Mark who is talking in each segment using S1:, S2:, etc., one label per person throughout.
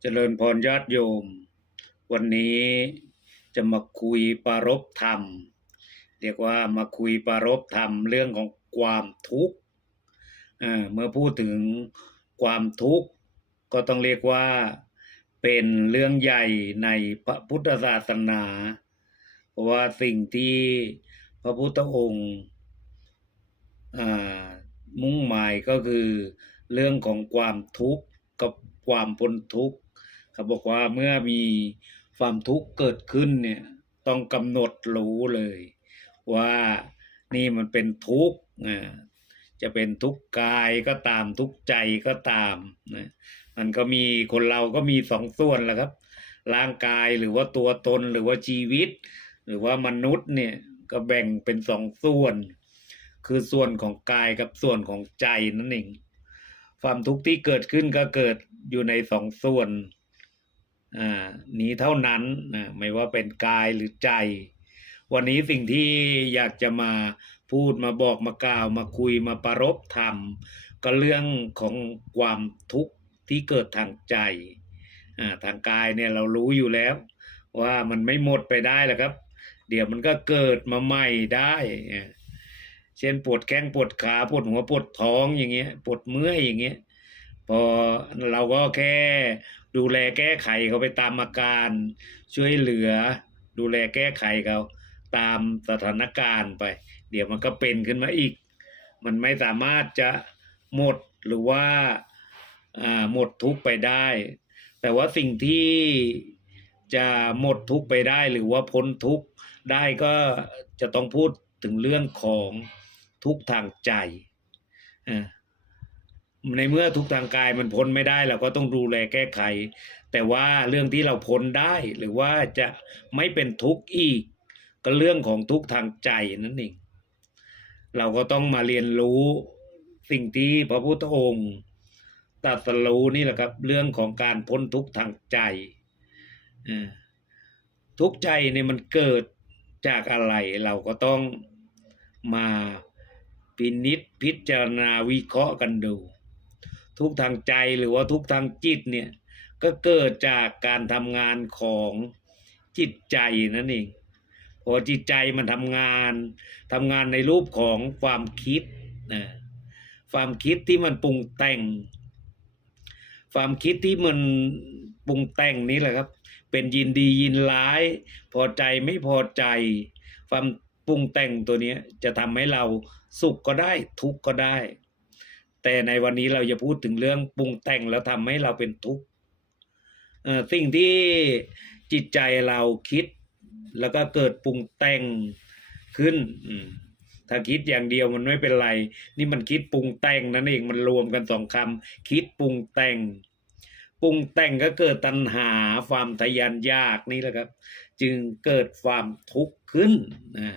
S1: เจริญพรญาติโยม วันนี้จะมาคุยปรารบธรรม เรียกว่ามาคุยปรารบธรรมเรื่องของความทุกข์เมื่อพูดถึงความทุกข์ก็ต้องเรียกว่าเป็นเรื่องใหญ่ในพระพุทธศาสนา เพราะว่าสิ่งที่พระพุทธองค์มุ่งหมายก็คือเรื่องของความทุกข์กับความพ้นทุกข์ เขาบอกว่าเมื่อมีความทุกข์เกิดขึ้นเนี่ยต้องกำหนดรู้เลย ว่านี่มันเป็นทุกข์จะเป็นทุกข์กายก็ตามทุกข์ใจก็ตามนะมันก็มีคนเราก็มีสองส่วนแหละครับ ร่างกายหรือว่าตัวตนหรือว่าชีวิต หรือว่ามนุษย์เนี่ยก็แบ่งเป็นสองส่วน คือส่วนของกายกับส่วนของใจนั่นเองความทุกข์ที่เกิดขึ้นก็เกิดอยู่ในสองส่วน นี้เท่านั้นนะไม่ว่าเป็นกายหรือใจ วันนี้สิ่งที่อยากจะมาพูดมาบอกมากล่าวมาคุยมาประรบธรรม ก็เรื่องของความทุกข์ที่เกิดทางใจทางกายเนี่ยเรารู้อยู่แล้ว ว่ามันไม่หมดไปได้แหละครับ เดี๋ยวมันก็เกิดมาใหม่ได้ เช่นปวดแข้งปวดขาปวดหัวปวดท้องอย่างเงี้ยปวดเมื่อยอย่างเงี้ยพอเราก็แค่ ดูแลแก้ไขเขาไปตามอาการ ช่วยเหลือ ดูแลแก้ไขเขาตามสถานการณ์ไป เดี๋ยวมันก็เป็นขึ้นมาอีก มันไม่สามารถจะหมดหรือว่าหมดทุกไปได้ แต่ว่าสิ่งที่จะหมดทุกไปได้หรือว่าพ้นทุกได้ก็จะต้องพูดถึงเรื่องของทุกทางใจอ่า ในเมื่อทุกทางกายมันพ้นไม่ได้เราก็ต้องดูแลแก้ไข แต่ว่าเรื่องที่เราพ้นได้หรือว่าจะไม่เป็นทุกข์อีก ก็เรื่องของทุกทางใจนั่นเองเราก็ต้องมาเรียนรู้สิ่งที่พระพุทธองค์ตรัสรู้นี่แหละครับ เรื่องของการพ้นทุกทางใจทุกใจเนี่ยมันเกิดจากอะไร เราก็ต้องมาพินิษพิจารณาวิเคราะห์กันดู ทุกทางใจหรือว่าทุกทางจิตเนี่ยก็เกิดจากการทำงานของจิตใจนั่นเองพอจิตใจมันทำงานทำงานในรูปของความคิดนะความคิดที่มันปรุงแต่ง ความคิดที่มันปรุงแต่งนี้แหละครับ เป็นยินดียินร้าย พอใจไม่พอใจ ความปรุงแต่งตัวนี้จะทำให้เราสุขก็ได้ทุกข์ก็ได้ แต่ในวันนี้เราจะพูดถึงเรื่องปรุงแต่งแล้วทำให้เราเป็นทุกข์เอ่อสิ่งที่จิตใจเราคิด แล้วก็เกิดปรุงแต่งขึ้นอืมถ้าคิดอย่างเดียวมันไม่เป็นไร นี่มันคิดปรุงแต่งนั่นเองมันรวมกันสองคำคิดปรุงแต่ง ปรุงแต่งก็เกิดตัณหาความทะยานยากนี่แหละครับ จึงเกิดความทุกข์ขึ้นนะ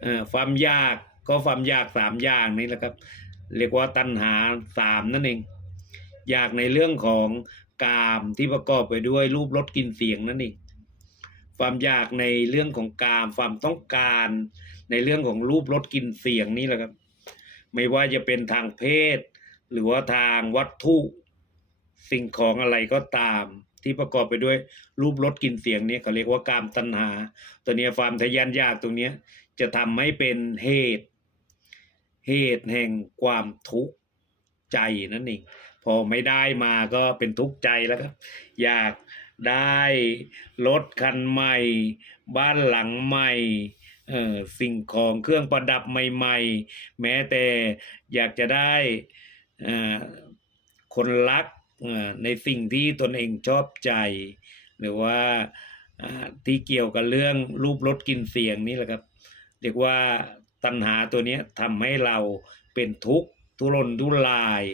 S1: เอ่อความยากก็ความยากสามอย่างนี่แหละครับ เรียกว่าตัณหาสามนั่นเอง อยากในเรื่องของกามที่ประกอบไปด้วยรูปรสกลิ่นเสียงนั่นเองความอยากในเรื่องของกามความต้องการในเรื่องของรูปรสกลิ่นเสียงนี่แหละครับ ไม่ว่าจะเป็นทางเพศ หรือว่าทางวัตถุสิ่งของอะไรก็ตามที่ประกอบไปด้วยรูปรสกลิ่นเสียงนี่เขาเรียกว่ากามตัณหา ตัวนี้ความทะยานอยากตรงนี้จะทำให้เป็นเหตุ เหตุแห่งความทุกข์ใจนั่นเองพอไม่ได้มาก็เป็นทุกข์ใจแล้วครับ อยากได้รถคันใหม่ บ้านหลังใหม่เออสิ่งของเครื่องประดับใหม่ ๆ แม้แต่อยากจะได้อคนรักในสิ่งที่ตนเองชอบใจ หรือว่าอ่าที่เกี่ยวกับเรื่องรูปรสกลิ่นเสียงนี่แหละครับ เรียกว่า ตัณหาตัวนี้ทำให้เราเป็นทุกข์ทุรนทุราย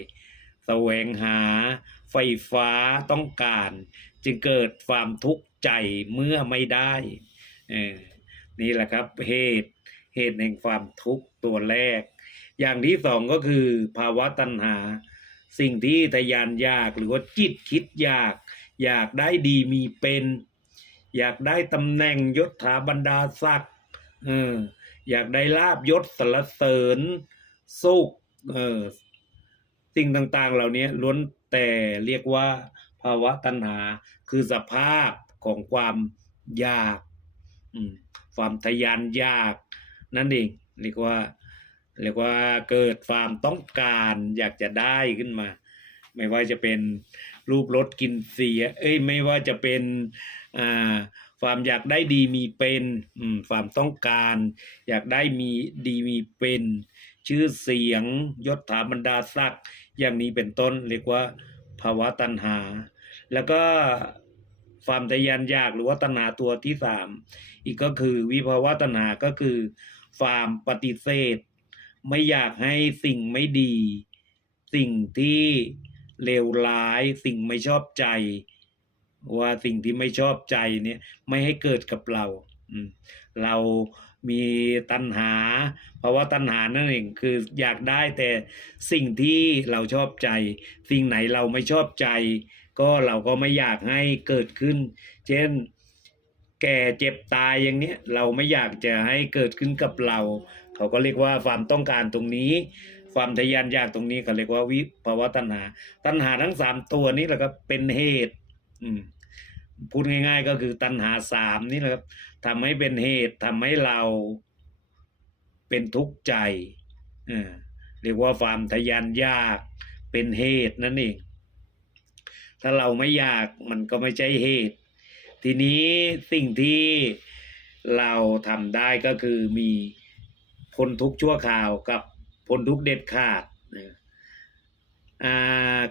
S1: แสวงหาไฟฟ้าต้องการ จึงเกิดความทุกข์ใจเมื่อไม่ได้เออนี่แหละครับเหตุเหตุแห่งความทุกข์ตัวแรก อย่างที่สองก็คือ ภาวะตัณหา สิ่งที่ทะยานอยากหรือว่าจิตคิดอยาก อยากได้ดีมีเป็น อยากได้ตำแหน่งยศถาบรรดาศักดิ์เออ อยากได้ลาบยศสรรเสริญสุขเออสิ่งต่างๆ เหล่านี้ล้วนแต่เรียกว่า ภาวะตัณหา คือสภาพของความอยากความทะยานอยาก นั่นเองเรียกว่า เรียกว่าเกิดความต้องการอยากจะได้ขึ้นมา ไม่ว่าจะเป็นรูปรสกินเสีย เอ้ย ไม่ว่าจะเป็นอ่า ความอยากได้ดีมีเป็นความต้องการ อยากได้มีดีมีเป็น ชื่อเสียงยศถาบรรดาศักดิ์อย่างนี้เป็นต้นเรียกว่าภาวะตัณหา แล้วก็ความทะยานอยากหรือว่าตัณหาตัวที่สามอีกก็คือวิภาวะตัณหาก็คือความปฏิเสธ ไม่อยากให้สิ่งไม่ดี สิ่งที่เลวร้าย สิ่งไม่ชอบใจ ว่าสิ่งที่ไม่ชอบใจเนี่ยไม่ให้เกิดกับเรา เรามีตัณหาภาะวะตัณหานั่นเองคืออยากได้แต่สิ่งที่เราชอบใจ สิ่งไหนเราไม่ชอบใจ ก็เราก็ไม่อยากให้เกิดขึ้น เช่นแก่เจ็บตายอย่างเนี้ยเราไม่อยากจะให้เกิดขึ้นกับเรา เขาก็เรียกว่าความต้องการตรงนี้ ความทะยานอยากตรงนี้เขาเรียกว่าวิภาวะตัณหา ตัณหาทั้งสามตัวนี้แหละครับเป็นเหตุ อืมพูดง่าย ๆ ก็คือตัณหาสามนี่แหละครับทำให้เป็นเหตุทำให้เราเป็นทุกข์ใจเรียกว่าความทะยานยากเป็นเหตุนั่นเอง ถ้าเราไม่อยากมันก็ไม่ใช่เหตุ ทีนี้สิ่งที่เราทำได้ก็คือมีพ้นทุกข์ชั่วคราวกับพ้นทุกข์เด็ดขาดนะ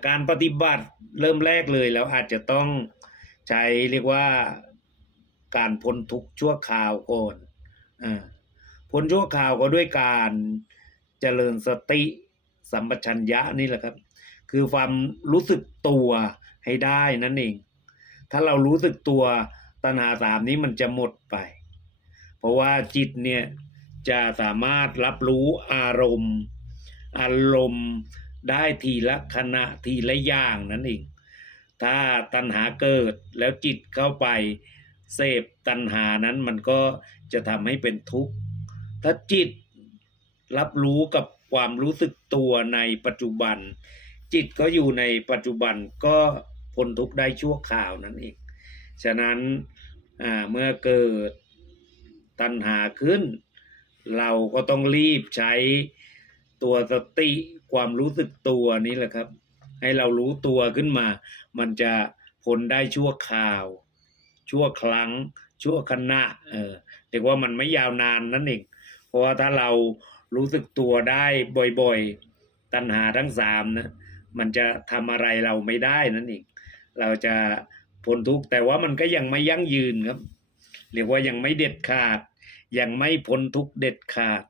S1: การปฏิบัติเริ่มแรกเลยแล้วอาจจะต้องใช้เรียกว่าการพ้นทุกข์ชั่วคราวก่อนอ่าพ้นชั่วคราวก็ด้วยการเจริญสติสัมปชัญญะนี่แหละครับ คือความรู้สึกตัวให้ได้นั่นเอง ถ้าเรารู้สึกตัวตัณหาสามนี้มันจะหมดไป เพราะว่าจิตเนี่ยจะสามารถรับรู้อารมณ์ อารมณ์ ได้ทีละขณะทีละอย่างนั่นเอง ถ้าตัณหาเกิดแล้วจิตเข้าไปเสพตัณหานั้นมันก็จะทำให้เป็นทุกข์ ถ้าจิตรับรู้กับความรู้สึกตัวในปัจจุบัน จิตก็อยู่ในปัจจุบันก็พ้นทุกข์ได้ชั่วคราวนั่นเอง ฉะนั้นเมื่อเกิดตัณหาขึ้น เราก็ต้องรีบใช้ตัวสติ ความรู้สึกตัวนี้แหละครับ ให้เรารู้ตัวขึ้นมา มันจะพ้นได้ชั่วคราว ชั่วครั้ง ชั่วขณะเออเรียกว่ามันไม่ยาวนานนั่นเองเพราะว่าถ้าเรารู้สึกตัวได้บ่อยๆ ตัณหาทั้งสามนะมันจะทำอะไรเราไม่ได้นั่นเองเราจะพ้นทุกข์แต่ว่ามันก็ยังไม่ยั่งยืนครับเรียกว่ายังไม่เด็ดขาด ยังไม่พ้นทุกข์เด็ดขาด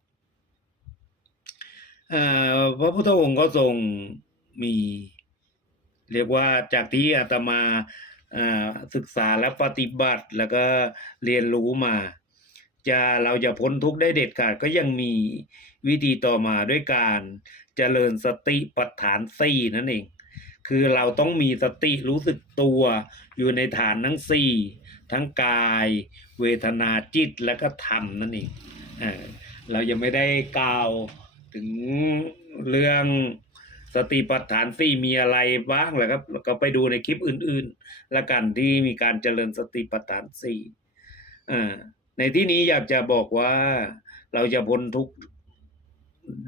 S1: พระพุทธองค์ก็ทรงมีเรียกว่าจากที่อาตมาศึกษาและปฏิบัติแล้วก็เรียนรู้มา จะเราจะพ้นทุกข์ได้เด็ดขาดก็ยังมีวิธีต่อมาด้วยการเจริญสติปัฏฐานสี่นั่นเอง คือเราต้องมีสติรู้สึกตัวอยู่ในฐานทั้งสี่ทั้งกาย เวทนาจิตและก็ธรรมนั่นเองเอเรายังไม่ได้กล่าว ถึงเรื่องสติปัฏฐานสี่มีอะไรบ้างแหละครับ แล้วก็ไปดูในคลิปอื่นๆ ละกันที่มีการเจริญสติปัฏฐานสี่ในที่นี้อยากจะบอกว่าเราจะพ้นทุกข์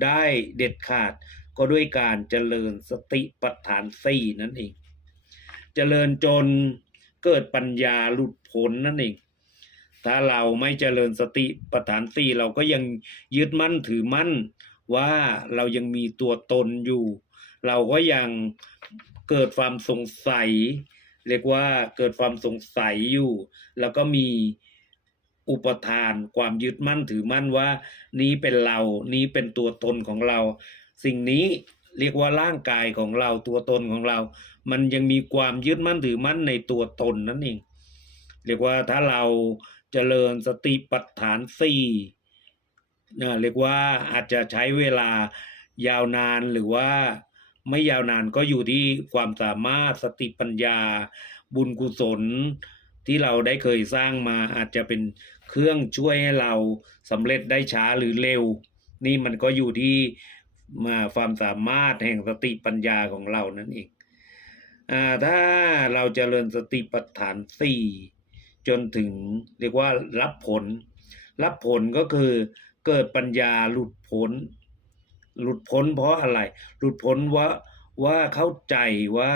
S1: ได้เด็ดขาด ก็ด้วยการเจริญสติปัฏฐานสี่นั่นเอง เจริญจนเกิดปัญญาหลุดพ้นนั่นเอง ถ้าเราไม่เจริญสติปัฏฐานสี่เราก็ยังยึดมั่นถือมั่น ว่าเรายังมีตัวตนอยู่ เราก็ยังเกิดความสงสัย เรียกว่าเกิดความสงสัยอยู่ แล้วก็มีอุปทานความยึดมั่นถือมั่นว่า นี้เป็นเรานี้เป็นตัวตนของเรา สิ่งนี้เรียกว่าร่างกายของเราตัวตนของเรา มันยังมีความยึดมั่นถือมั่นในตัวตนนั่นเอง เรียกว่าถ้าเราเจริญสติปัฏฐานสี่ เรียกว่าอาจจะใช้เวลายาวนานหรือว่าไม่ยาวนานก็อยู่ที่ความสามารถสติปัญญา บุญกุศล ที่เราได้เคยสร้างมาอาจจะเป็นเครื่องช่วยให้เราสำเร็จได้ช้าหรือเร็ว นี่มันก็อยู่ที่มาความสามารถแห่งสติปัญญาของเรานั่นเองอ่าถ้าเราจเจริญสติปัฏฐานสี่จนถึงเรียกว่ารับผล รับผลก็คือ เกิดปัญญาหลุดพ้นหลุดพ้นเพราะอะไร หลุดพ้นว่าว่าเข้าใจว่า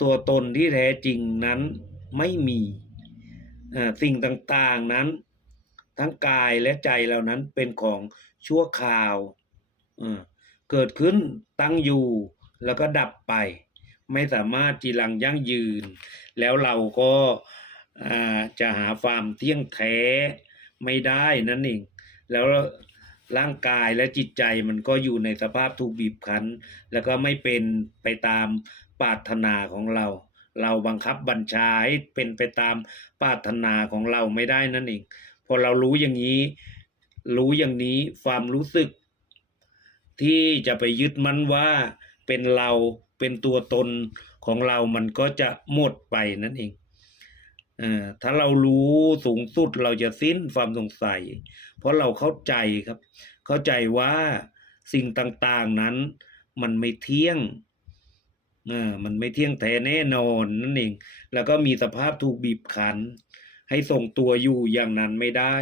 S1: ตัวตนที่แท้จริงนั้นไม่มีอ่าสิ่งต่างๆนั้น ทั้งกายและใจเหล่านั้นเป็นของชั่วคราวเกิดขึ้นตั้งอยู่แล้วก็ดับไป ไม่สามารถจีรังยั่งยืน แล้วเราก็จะหาความเที่ยงแท้ไม่ได้นั่นเอง แล้วร่างกายและจิตใจมันก็อยู่ในสภาพถูกบีบคั้น แล้วก็ไม่เป็นไปตามปรารถนาของเรา เราบังคับบัญชาให้เป็นไปตามปรารถนาของเราไม่ได้นั่นเองพอเรารู้อย่างนี้ รู้อย่างนี้ความรู้สึก ที่จะไปยึดมั่นว่าเป็นเราเป็นตัวตนของเรามันก็จะหมดไปนั่นเอง ถ้าเรารู้สูงสุดเราจะสิ้นความสงสัย เพราะเราเข้าใจครับ เข้าใจว่าสิ่งต่างๆนั้น มันไม่เที่ยงอ่ามันไม่เที่ยงแท้แน่นอนนั่นเอง แล้วก็มีสภาพถูกบีบคั้น ให้ทรงตัวอยู่อย่างนั้นไม่ได้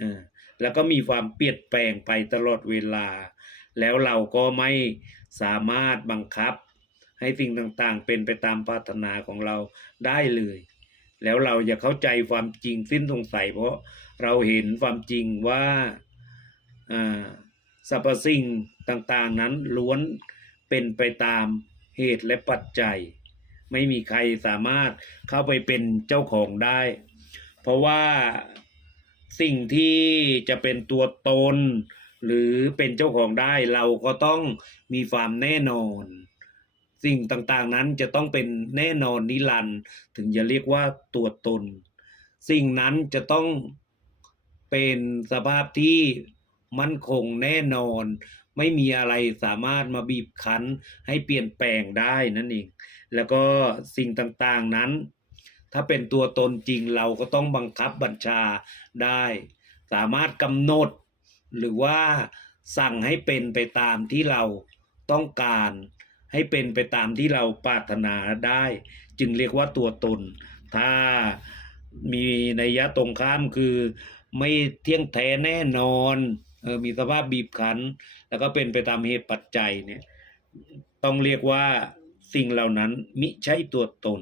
S1: อ่าแล้วก็มีความเปลี่ยนแปลงไปตลอดเวลา แล้วเราก็ไม่สามารถบังคับ ให้สิ่งต่างๆ เป็นไปตามปรารถนาของเราได้เลย แล้วเราอย่าเข้าใจความจริงสิ้นสงสัย เพราะเราเห็นความจริงว่าสรรพสิ่งต่างๆนั้นล้วนเป็นไปตามเหตุและปัจจัย ไม่มีใครสามารถเข้าไปเป็นเจ้าของได้ เพราะว่าสิ่งที่จะเป็นตัวตน หรือเป็นเจ้าของได้เราก็ต้องมีความแน่นอน สิ่งต่างๆนั้นจะต้องเป็นแน่นอนนิรันด์ถึงจะเรียกว่าตัวตน สิ่งนั้นจะต้องเป็นสภาพที่มั่นคงแน่นอน ไม่มีอะไรสามารถมาบีบคั้นให้เปลี่ยนแปลงได้นั่นเองแล้วก็สิ่งต่างๆนั้น ถ้าเป็นตัวตนจริงเราก็ต้องบังคับบัญชาได้ สามารถกำหนด หรือว่าสั่งให้เป็นไปตามที่เราต้องการ ให้เป็นไปตามที่เราปรารถนาได้ จึงเรียกว่าตัวตน ถ้ามีนัยยะตรงข้ามคือ ไม่เที่ยงแท้แน่นอนเออมีสภาพบีบคั้น แล้วก็เป็นไปตามเหตุปัจจัยเนี่ยต้องเรียกว่าสิ่งเหล่านั้นมิใช่ตัวตน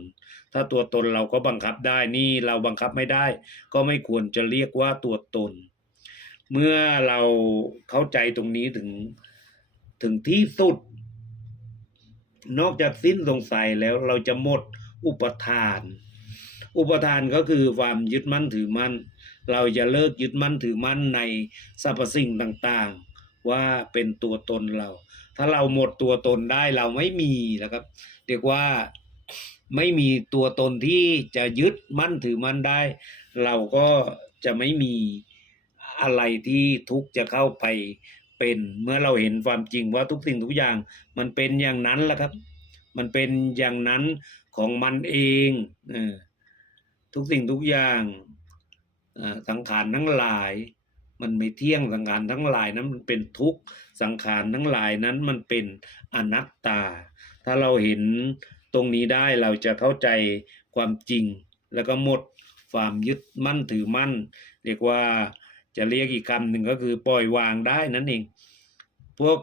S1: ถ้าตัวตนเราก็บังคับได้นี่เราบังคับไม่ได้ ก็ไม่ควรจะเรียกว่าตัวตน เมื่อเราเข้าใจตรงนี้ถึงถึงที่สุด นอกจากสิ้นสงสัยแล้วเราจะหมดอุปทาน อุปทานก็คือความยึดมั่นถือมั่น เราจะเลิกยึดมั่นถือมั่นในสรรพสิ่งต่างๆ ว่าเป็นตัวตนเรา ถ้าเราหมดตัวตนได้เราไม่มีนะครับ เรียกว่าไม่มีตัวตนที่จะยึดมั่นถือมั่นได้ เราก็จะไม่มีอะไรที่ทุกข์จะเข้าไป เป็น เมื่อเราเห็นความจริงว่าทุกสิ่งทุกอย่าง มันเป็นอย่างนั้นแหละครับ มันเป็นอย่างนั้นของมันเองเออทุกสิ่งทุกอย่างสังขารทั้งหลาย มันไม่เที่ยงสังขารทั้งหลายนั้นมันเป็นทุกสังขารทั้งหลายนั้นมันเป็นอนัตตา ถ้าเราเห็นตรงนี้ได้เราจะเข้าใจความจริง แล้วก็หมดความยึดมั่นถือมั่น เรียกว่า จะเรียกอีกคำหนึ่งก็คือปล่อยวางได้นั่นเอง พวก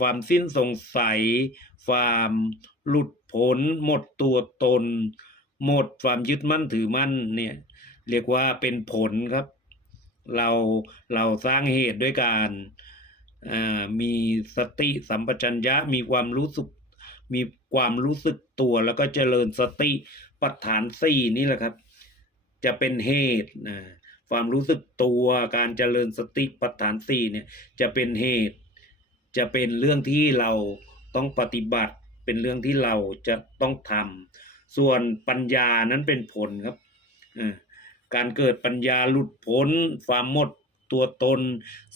S1: ความสิ้นสงสัย ความหลุดพ้นหมดตัวตน หมดความยึดมั่นถือมั่นเนี่ยเรียกว่าเป็นผลครับ เราเราสร้างเหตุด้วยการมีสติสัมปชัญญะมีความรู้สึกมีความรู้สึกตัวแล้วก็เจริญสติปัฏฐานสี่นี่แหละครับ จะเป็นเหตุนะ ความรู้สึกตัวการเจริญสติปัฏฐานสี่เนี่ยจะเป็นเหตุ จะเป็นเรื่องที่เราต้องปฏิบัติ เป็นเรื่องที่เราจะต้องทำส่วนปัญญานั้นเป็นผลครับการเกิดปัญญาหลุดพ้นความหมดตัวตน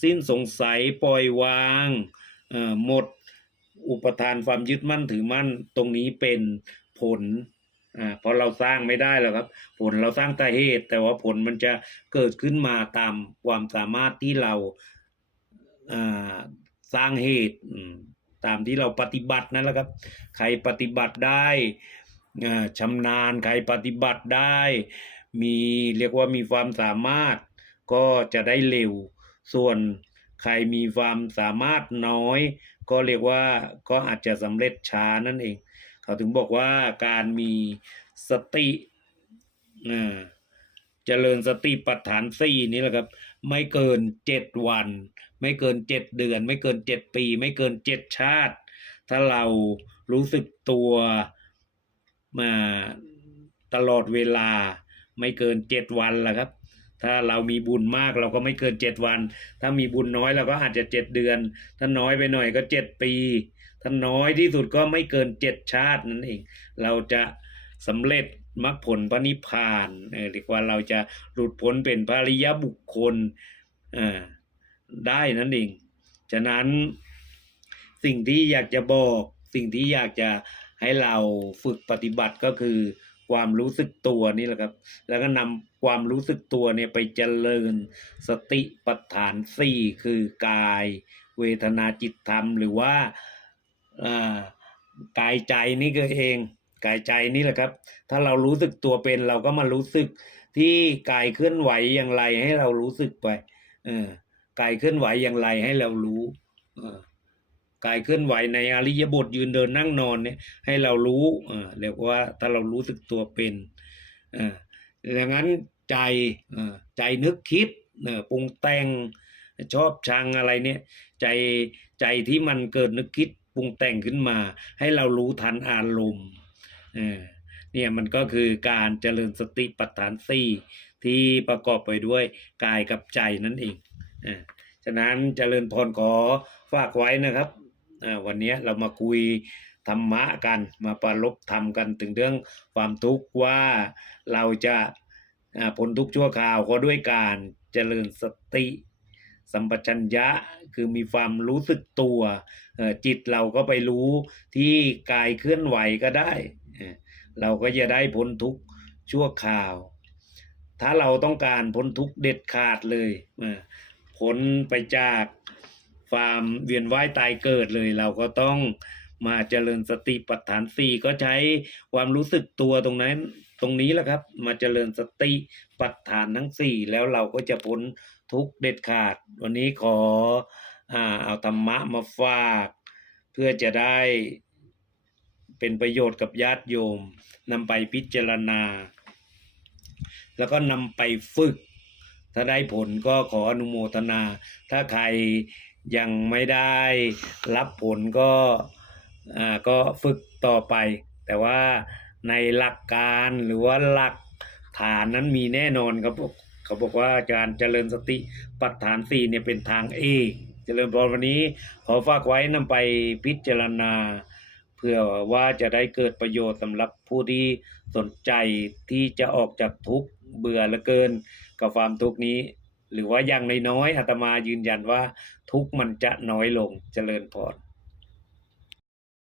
S1: สิ้นสงสัยปล่อยวางหมดอุปทานความยึดมั่นถือมั่นตรงนี้เป็นผล อ่าเพราะเราสร้างไม่ได้แล้วครับ ผลเราสร้างแต่เหตุ แต่ว่าผลมันจะเกิดขึ้นมาตามความสามารถที่เราอ่าสร้างเหตุตามที่เราปฏิบัตินั่นแหละครับ ใครปฏิบัติได้อ่าชำนาญใครปฏิบัติได้ มีเรียกว่ามีความสามารถ ก็จะได้เร็ว ส่วนใครมีความสามารถน้อย ก็เรียกว่าก็อาจจะสำเร็จช้านั่นเอง เขาถึงบอกว่าการมีสติเจริญสติปัฏฐานสี่นี่แหละครับ ไม่เกินเจ็ดวัน ไม่เกินเจ็ดเดือน ไม่เกินเจ็ดปี ไม่เกินเจ็ดชาติ ถ้าเรารู้สึกตัวมาตลอดเวลา ไม่เกินเจ็ดวันแหละครับ ถ้าเรามีบุญมากเราก็ไม่เกินเจ็ดวัน ถ้ามีบุญน้อยเราก็อาจจะเจ็ดเดือน ถ้าน้อยไปหน่อยก็เจ็ดปี ถ้าน้อยที่สุดก็ไม่เกินเจ็ดชาตินั่นเอง เราจะสำเร็จมรรคผลพระนิพพานเออเรียกว่าเราจะหลุดพ้นเป็นพระอริยบุคคลได้นั่นเอง ฉะนั้นสิ่งที่อยากจะบอกสิ่งที่อยากจะให้เราฝึกปฏิบัติก็คือความรู้สึกตัวนี่แหละครับ แล้วก็นำความรู้สึกตัวเนี่ยไปเจริญสติปัฏฐานสี่คือกาย เวทนาจิตธรรมหรือว่า กายใจนี่ก็เองกายใจนี่แหละครับ ถ้าเรารู้สึกตัวเป็นเราก็มารู้สึกที่กายเคลื่อนไหวอย่างไรให้เรารู้สึกไปเออกายเคลื่อนไหวอย่างไรให้เรารู้เออกายเคลื่อนไหวในอริยบทยืนเดินนั่งนอนเนี่ยให้เรารู้เออเรียกว่าถ้าเรารู้สึกตัวเป็นเออดังนั้นใจเออใจนึกคิดเออปรุงแต่งชอบชังอะไรเนี่ยใจใจที่มันเกิดนึกคิด รุงแต่งขึ้นมา ให้เรารู้ทันอารมณ์เนี่ยมันก็คือการเจริญสติปัฏฐานสี่ที่ประกอบไปด้วยกายกับใจนั่นเองอฉะนั้นเจริญพรขอฝากไว้นะครับวันนี้เรามาคุยธรรมะกันมาปรารบธรรมกันถึงเรื่องความทุกข์ว่าเราจะพ้นทุกข์ชั่วคราวก็ด้วยการเจริญสติ สัมปชัญญะคือมีความรู้สึกตัวจิตเราก็ไปรู้ที่กายเคลื่อนไหวก็ได้ เราก็จะได้พ้นทุกข์ชั่วคราว ถ้าเราต้องการพ้นทุกข์เด็ดขาดเลยพ้นไปจากความเวียนว่ายตายเกิดเลย เราก็ต้องมาเจริญสติปัฏฐานสี่ก็ใช้ความรู้สึกตัวตรงนั้นตรงนี้แหละครับ มาเจริญสติปัฏฐานทั้งสี่แล้วเราก็จะพ้น ทุกเด็ดขาด วันนี้ขออเอาธรรมะมาฝาก เพื่อจะได้เป็นประโยชน์กับญาติโยมนำไปพิจารณา แล้วก็นำไปฝึก ถ้าได้ผลก็ขออนุโมทนา ถ้าใครยังไม่ได้รับผลก็ก็ฝึกต่อไป แต่ว่าในหลักการหรือว่าหลักฐานนั้นมีแน่นอนครับ เขาบอกว่าการเจริญสติปัฏฐานสี่เนี่ยเป็นทางเอกเจริญพรวันนี้ขอฝากไว้นำไปพิจารณา เพื่อว่าจะได้เกิดประโยชน์สำหรับผู้ที่สนใจที่จะออกจากทุกข์เบื่อเหลือเกินกับความทุกข์นี้ หรือว่าอย่างน้อยๆอาตมายืนยันว่าทุกข์มันจะน้อยลงเจริญพร